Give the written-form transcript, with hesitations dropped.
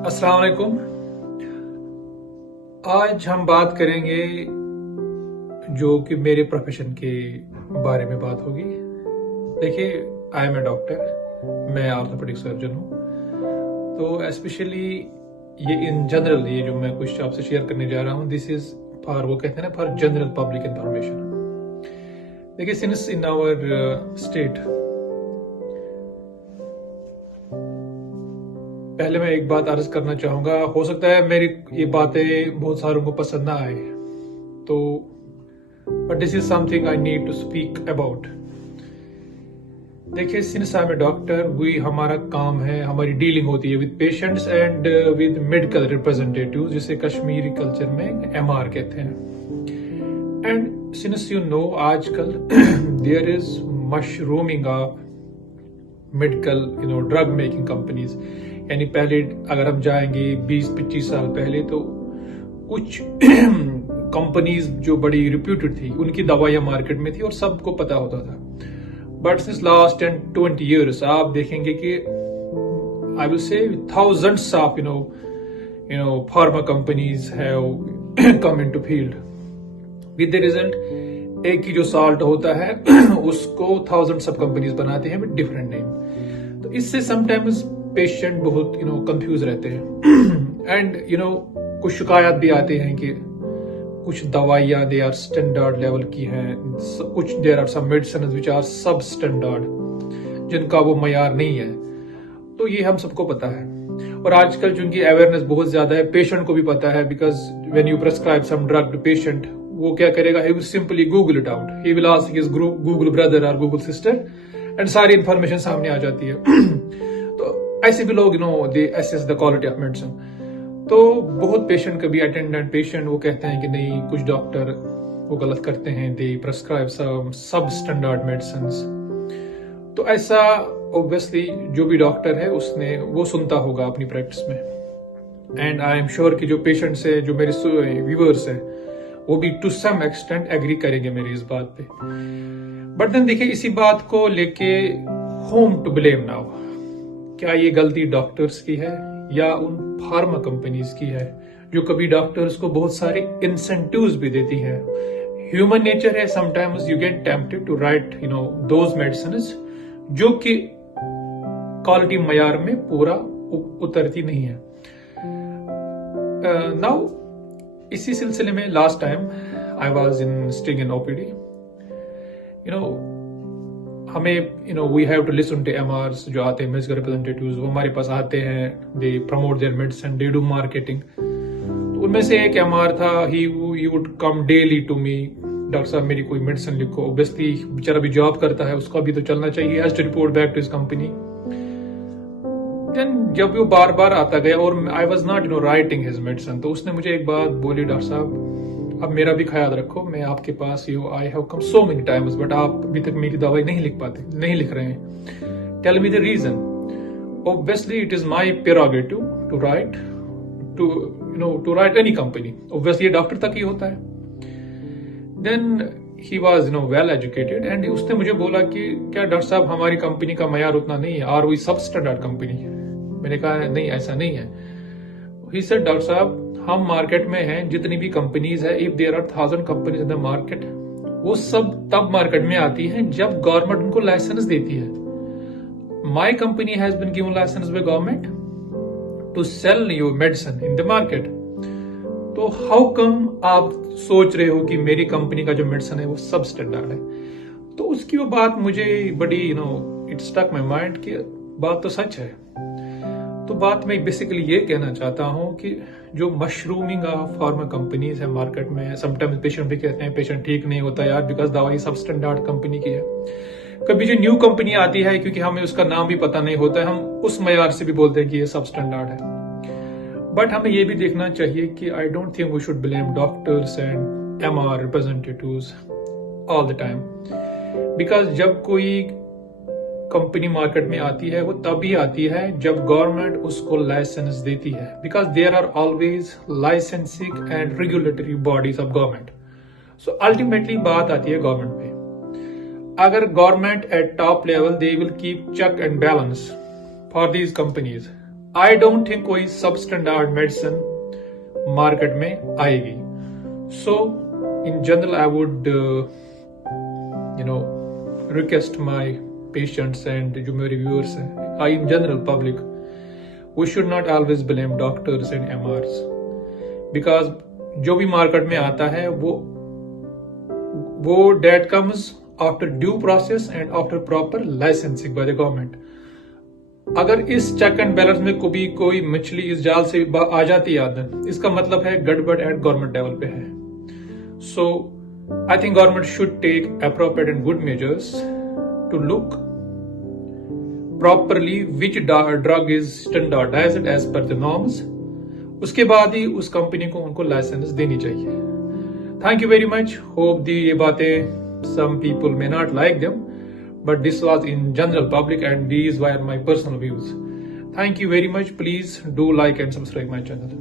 अस्सलाम वालेकुम। आज हम बात करेंगे जो कि मेरे प्रोफेशन के बारे में बात होगी। देखिए, आई एम ए डॉक्टर, मैं ऑर्थोपेडिक सर्जन हूँ। तो स्पेशली ये इन जनरल, ये जो मैं कुछ आपसे शेयर करने जा रहा हूँ, दिस इज फॉर, वो कहते हैं ना, फॉर जनरल पब्लिक इंफॉर्मेशन। देखिए, सिंस इन आवर स्टेट, पहले मैं एक बात अर्ज करना चाहूंगा। हो सकता है मेरी ये बातें बहुत सारों को पसंद ना आए, तो but this is something I need to speak about. देखिए, since I am a doctor, हमारा काम है, हमारी डीलिंग होती है with patients and with medical representative, जिसे कश्मीरी कल्चर में एमआर कहते हैं। एंड सिंस यू नो, आजकल there is mushrooming of medical drug making companies. यानी पहले अगर हम जाएंगे 20-25 साल पहले, तो कुछ कंपनीज जो बड़ी रिप्यूटेड थी, उनकी दवाइयां मार्केट में थी और सबको पता होता था। बट सिंस लास्ट 10-20 years आप देखेंगे कि I will say thousands of pharma companies have come into field with the result. एक ही जो साल्ट होता है उसको thousands ऑफ कंपनीज बनाते हैं विद डिफरेंट नेम। तो इससे समटाइम्स पेशेंट बहुत कंफ्यूज रहते हैं एंड कुछ शिकायत भी आते हैं कि कुछ दवाइयां दे आर स्टैंडर्ड लेवल की हैं, कुछ there are some medicine which are substandard, जिनका वो मयार नहीं है। तो ये हम सबको पता है, और आजकल जिनकी अवेयरनेस बहुत ज्यादा है, पेशेंट को भी पता है। Because when you prescribe some drug to patient, वो क्या करेगा, he will simply Google it out, he will ask his Google brother और गूगल सिस्टर, एंड सारी इंफॉर्मेशन सामने आ जाती है। ऐसे भी लोग they assess the quality of medicine. तो बहुत पेशेंट, कभी अटेंडेंट पेशेंट, वो कहते हैं कि नहीं, कुछ डॉक्टर वो गलत करते हैं, दे प्रेस्क्राइब सब स्टैंडर्ड मेडिसिन। तो ऐसा ऑब्वियसली जो भी डॉक्टर है उसने वो सुनता होगा अपनी प्रैक्टिस में। एंड आई एम श्योर कि जो पेशेंट्स है, जो मेरे व्यूअर्स है, वो भी टू सम एक्सटेंट एग्री करेंगे मेरी इस बात पे। बट देन देखिए, इसी बात को लेके होम टू ब्लेम नाउ, क्या ये गलती डॉक्टर्स की है या उन फार्मा कंपनीज की है, जो कभी डॉक्टर्स को बहुत सारे इंसेंटिव्स भी देती है। ह्यूमन नेचर है, sometimes you get tempted to write those medicines जो कि क्वालिटी मयार में पूरा उतरती नहीं है। नाउ इसी सिलसिले में last time I was in sting in OPD, हमें we have to listen to MRs जो आते हैं, मेडिकल रिप्रेजेंटेटिव्स, वो हमारे पास आते हैं, they promote their medicine, they do marketing. तो उनमें से एक एमआर था, he would come daily to me, doctor साहब मेरी कोई मेडिसिन लिखो। ऑब्वियसली बेचारा भी जॉब करता है, उसका भी तो चलना चाहिए, has to report back to his company. Then जब वो बार बार आता गया और I was not writing his medicine, तो उसने मुझे एक बात बोली, डॉक्टर साहब अब मेरा भी ख्याल रखो, मैं आपके पास आई have come so many times, but आप अभी तक मेरी दवाई नहीं लिख रहे हैं। Tell me the reason. Obviously it is my prerogative to write to write any company. Obviously ये डॉक्टर तक ही होता है। Then he was well educated and उसने मुझे बोला कि क्या डॉक्टर साहब, हमारी कंपनी का मयार उतना नहीं है, और वही सब स्टैंडर्ड कंपनी है। मैंने कहा नहीं, ऐसा नहीं है। ही सेड, डॉक्टर साहब हम मार्केट में हैं, जितनी भी कंपनीज है, if there are 1000 companies in the market, वो सब तब मार्केट में आती हैं जब गवर्नमेंट उनको लाइसेंस देती है। My company has been given licence by government to sell your medicine in the market. तो हाउ कम आप सोच रहे हो कि मेरी कंपनी का जो मेडिसिन है वो सब स्टैंडर्ड है? तो उसकी वो बात मुझे बड़ी इट स्टक माई माइंड कि बात तो सच है। तो बात मैं बेसिकली ये कहना चाहता हूं कि जो मशरूमिंग ऑफ फार्मा कंपनीज है मार्केट में, समटाइम्स पेशेंट भी कहते हैं पेशेंट ठीक नहीं होता यार, बिकॉज दवाई सब स्टैंडर्ड कंपनी की है। कभी जो न्यू कंपनी आती है, क्योंकि हमें उसका नाम भी पता नहीं होता है, हम उस मयार से भी बोलते हैं कि ये सब स्टैंडर्ड है। बट हमें ये भी देखना चाहिए कि I don't think we should blame doctors and MR representatives all the time, because जब कोई कंपनी मार्केट में आती है वो तभी आती है जब गवर्नमेंट उसको लाइसेंस देती है, because there are always licensing and regulatory bodies of government. So ultimately बात आती है गवर्नमेंट पे। अगर government at top level they will keep check and balance for these companies, I don't think कोई substandard medicine market में आएगी. So in general I would request my patients and जो मेरे व्यूअर्स हैं, I in general public, we should not always blame doctors and एमआरस, because जो भी market में आता है वो that comes after due process and after proper licensing by the government. अगर इस चेक एंड बैलेंस में कभी कोई मछली इस जाल से आ जाती है, इसका मतलब है गड़बड़ एट गवर्नमेंट लेवल पे है. So I think government should take appropriate and good measures to look properly which drug is standardized as per the norms. उसके बाद ही उस कंपनी को उनको लाइसेंस देनी चाहिए. Thank you very much. Hope दी ये बातें some people may not like them, but this was in general public and these were my personal views. Thank you very much. Please do like and subscribe my channel.